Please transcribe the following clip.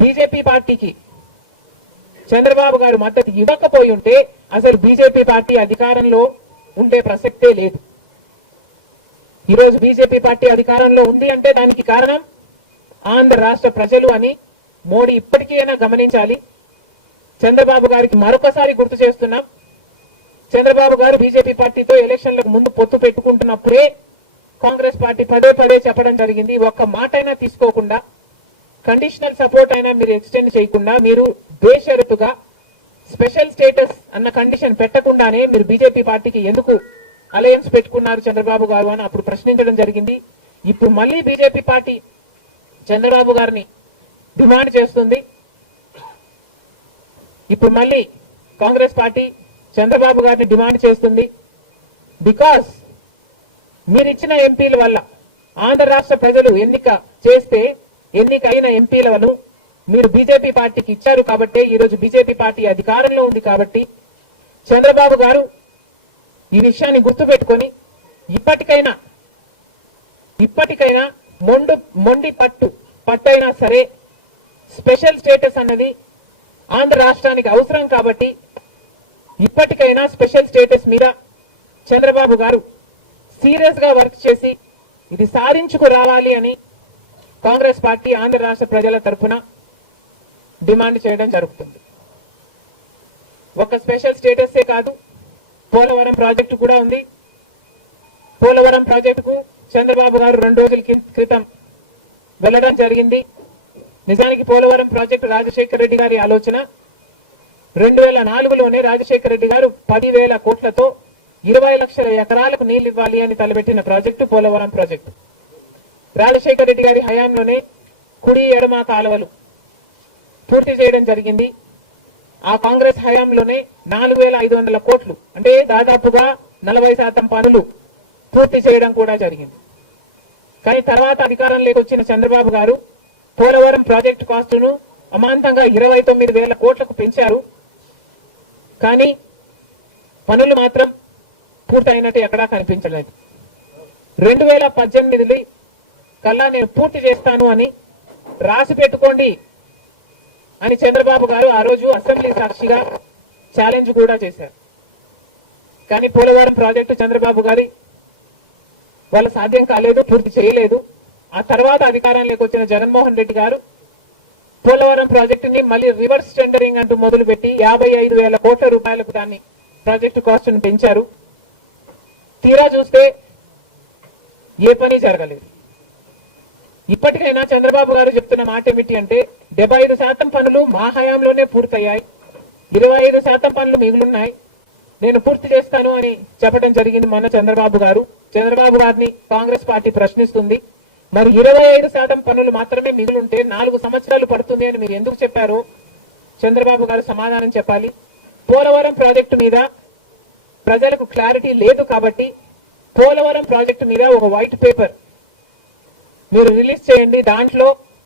BJP పార్టీకి. చంద్రబాబు గారు మద్దతు ఇవ్వకపోయి ఉంటే అసలు బీజేపీ పార్టీ అధికారంలో ఉండే ప్రసక్తే లేదు. ఈరోజు బీజేపీ పార్టీ అధికారంలో ఉంది అంటే దానికి కారణం ఆంధ్ర రాష్ట్ర ప్రజలు అని మోడీ ఇప్పటికైనా గమనించాలి. చంద్రబాబు గారికి మరొకసారి గుర్తు చేస్తున్నాం. చంద్రబాబు గారు బీజేపీ పార్టీతో ఎలక్షన్లకు ముందు పొత్తు పెట్టుకుంటున్నప్పుడే కాంగ్రెస్ పార్టీ పదే పదే చెప్పడం జరిగింది. ఒక్క మాట అయినా తీసుకోకుండా కండిషనల్ సపోర్ట్ అయినా మీరు ఎక్స్టెండ్ చేయకుండా మీరు బేషరతుగా స్పెషల్ స్టేటస్ అన్న కండిషన్ పెట్టకుండానే మీరు బీజేపీ పార్టీకి ఎందుకు అలయన్స్ పెట్టుకున్నారు చంద్రబాబు గారు అని అప్పుడు ప్రశ్నించడం జరిగింది. ఇప్పుడు మళ్ళీ బీజేపీ పార్టీ చంద్రబాబు గారిని డిమాండ్ చేస్తుంది. ఇప్పుడు మళ్ళీ కాంగ్రెస్ పార్టీ చంద్రబాబు గారిని డిమాండ్ చేస్తుంది. బికాస్ మీరు ఇచ్చిన ఎంపీల వల్ల ఆంధ్ర రాష్ట్ర ప్రజలు ఎన్నిక చేస్తే ఎన్నికైన ఎంపీలను మీరు బీజేపీ పార్టీకి ఇచ్చారు కాబట్టి ఈరోజు బీజేపీ పార్టీ అధికారంలో ఉంది కాబట్టి చంద్రబాబు గారు ఈ విషయాన్ని గుర్తుపెట్టుకొని ఇప్పటికైనా ఇప్పటికైనా మొండు మొండి పట్టు పట్టైనా సరే స్పెషల్ స్టేటస్ అన్నది ఆంధ్ర రాష్ట్రానికి అవసరం కాబట్టి ఇప్పటికైనా స్పెషల్ స్టేటస్ మీద చంద్రబాబు గారు సీరియస్గా వర్క్ చేసి ఇది సాధించుకు రావాలి అని కాంగ్రెస్ పార్టీ ఆంధ్ర రాష్ట్ర ప్రజల తరఫున డిమాండ్ చేయడం జరుగుతుంది. ఒక స్పెషల్ స్టేటసే కాదు పోలవరం ప్రాజెక్టు కూడా ఉంది. పోలవరం ప్రాజెక్టుకు చంద్రబాబు గారు రెండు రోజుల క్రితం వెళ్ళడం జరిగింది. నిజానికి పోలవరం ప్రాజెక్టు రాజశేఖర రెడ్డి గారి ఆలోచన. రెండు వేల నాలుగులోనే రాజశేఖర రెడ్డి గారు పదివేల కోట్లతో ఇరవై లక్షల ఎకరాలకు నీళ్ళు ఇవ్వాలి అని తలపెట్టిన ప్రాజెక్టు పోలవరం ప్రాజెక్టు. రాజశేఖర రెడ్డి గారి హయాంలోనే కుడి ఎడమ కాలువలు పూర్తి చేయడం జరిగింది. ఆ కాంగ్రెస్ హయాంలోనే నాలుగు వేల ఐదు వందల కోట్లు అంటే దాదాపుగా నలభై శాతం పనులు పూర్తి చేయడం కూడా జరిగింది. కానీ తర్వాత అధికారంలోకి వచ్చిన చంద్రబాబు గారు పోలవరం ప్రాజెక్టు కాస్టును అమాంతంగా ఇరవై తొమ్మిది వేల కోట్లకు పెంచారు. కానీ పనులు మాత్రం పూర్తయినట్టు ఎక్కడా కనిపించలేదు. రెండు వేల పద్దెనిమిది కల్లా నేను పూర్తి చేస్తాను అని రాసి పెట్టుకోండి అని చంద్రబాబు గారు ఆ రోజు అసెంబ్లీ సాక్షిగా ఛాలెంజ్ కూడా చేశారు. కానీ పోలవరం ప్రాజెక్టు చంద్రబాబు గారి వాళ్ళ సాధ్యం కాలేదు పూర్తి చేయలేదు. ఆ తర్వాత అధికారంలోకి వచ్చిన జగన్మోహన్ రెడ్డి గారు పోలవరం ప్రాజెక్టుని మళ్ళీ రివర్స్ టెండరింగ్ అంటూ మొదలుపెట్టి యాభై ఐదు వేల కోట్ల రూపాయలకు దాన్ని ప్రాజెక్టు కాస్ట్ను పెంచారు. తీరా చూస్తే ఏ పని జరగలేదు. ఇప్పటికైనా చంద్రబాబు గారు చెప్తున్న మాట ఏమిటి అంటే డెబ్బై ఐదు శాతం పనులు మా హయాంలోనే పూర్తయ్యాయి. ఇరవై ఐదు శాతం పనులు మిగులున్నాయి. నేను పూర్తి చేస్తాను అని చెప్పడం జరిగింది మొన్న చంద్రబాబు గారు. చంద్రబాబు గారిని కాంగ్రెస్ పార్టీ ప్రశ్నిస్తుంది. మరి ఇరవై ఐదు శాతం పనులు మాత్రమే మిగులుంటే నాలుగు సంవత్సరాలు పడుతుంది అని మీరు ఎందుకు చెప్పారో చంద్రబాబు గారు సమాధానం చెప్పాలి. పోలవరం ప్రాజెక్టు మీద ప్రజలకు క్లారిటీ లేదు కాబట్టి పోలవరం ప్రాజెక్టు మీద ఒక వైట్ పేపర్ మీరు రిలీజ్ చేయండి. దాంట్లో